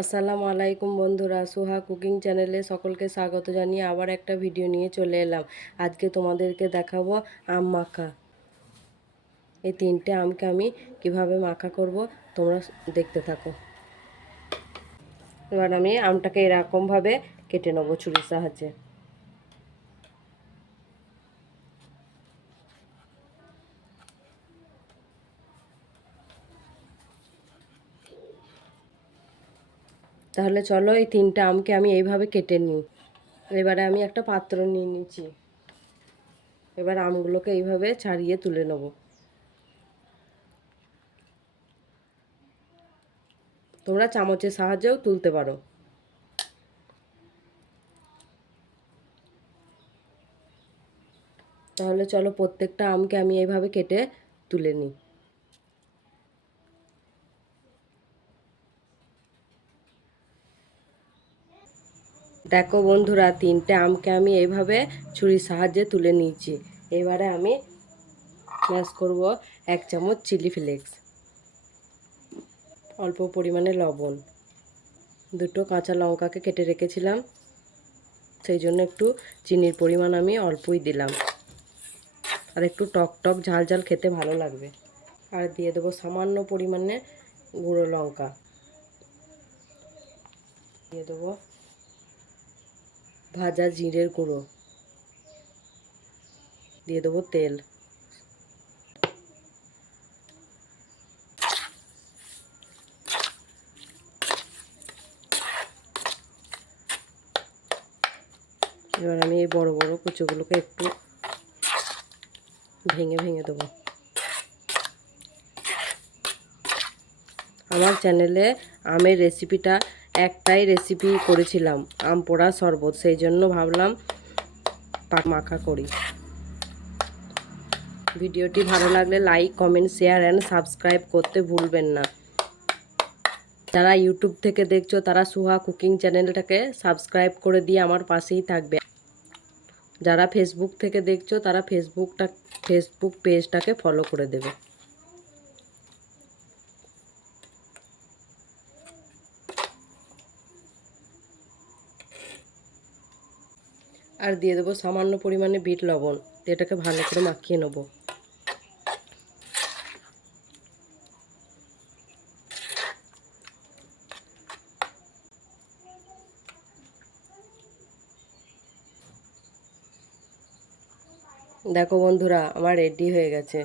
আসসালামু আলাইকুম বন্ধুরা, সুহা কুকিং চ্যানেলে সকলকে স্বাগত জানিয়ে আবার একটা ভিডিও নিয়ে চলে এলাম। আজকে তোমাদেরকে দেখাবো আম মাখা। এই তিনটে আমকে আমি কীভাবে মাখা করব তোমরা দেখতে থাকো। এবার আমি আমটাকে এরকমভাবে কেটে নেব ছুরির সাহায্যে। তাহলে চলো এই তিনটে আমকে আমি এইভাবে কেটে নিই। এবারে আমি একটা পাত্র নিয়ে নিচ্ছি। এবার আমগুলোকে এইভাবে ছাড়িয়ে তুলে নেব। তোমরা চামচের সাহায্যেও তুলতে পারো। তাহলে চলো প্রত্যেকটা আমকে আমি এইভাবে কেটে তুলে নিই। দেখো বন্ধুরা, তিনটে আমকে আমি এইভাবে ছুরির সাহায্যে তুলে নিয়েছি। এবারে আমি ম্যাশ করব এক চামচ চিলি ফ্লেক্স। অল্প পরিমাণে লবণ। দুটো কাঁচা লঙ্কাকে কেটে রেখেছিলাম। সেই জন্য একটু চিনির পরিমাণ আমি অল্পই দিলাম। আর একটু টক টক ঝাল ঝাল খেতে ভালো লাগবে। আর দিয়ে দেবো সামান্য পরিমাণে গুঁড়ো লঙ্কা। দিয়ে দেবো ভাজা জিরের গুঁড়ো। দিয়ে দেবো তেল। এবার আমি এই বড় বড় কুচোগুলোকে একটু ভেঙে ভেঙে দেবো। আমার চ্যানেলে আমের রেসিপিটা একটাই রেসিপি করেছিলাম, আম পোড়া শরবত, সেই জন্য ভাবলাম মাখা করি। ভিডিওটি ভালো লাগলে like comment share and subscribe করতে ভুলবেন না। যারা ইউটিউব থেকে দেখছ, তারা সুহা কুকিং চ্যানেলটাকে সাবস্ক্রাইব করে দিয়ে আমার পাশেই থাকবে। যারা ফেসবুক থেকে দেখছ, তারা ফেসবুকটা ফেসবুক পেজটাকে ফলো করে দেবে। আর দিয়ে দেবো সামান্য পরিমাণে বিট লবণ। এটাকে ভালো করে মাখিয়ে নেব। দেখো বন্ধুরা, আমার রেডি হয়ে গেছে।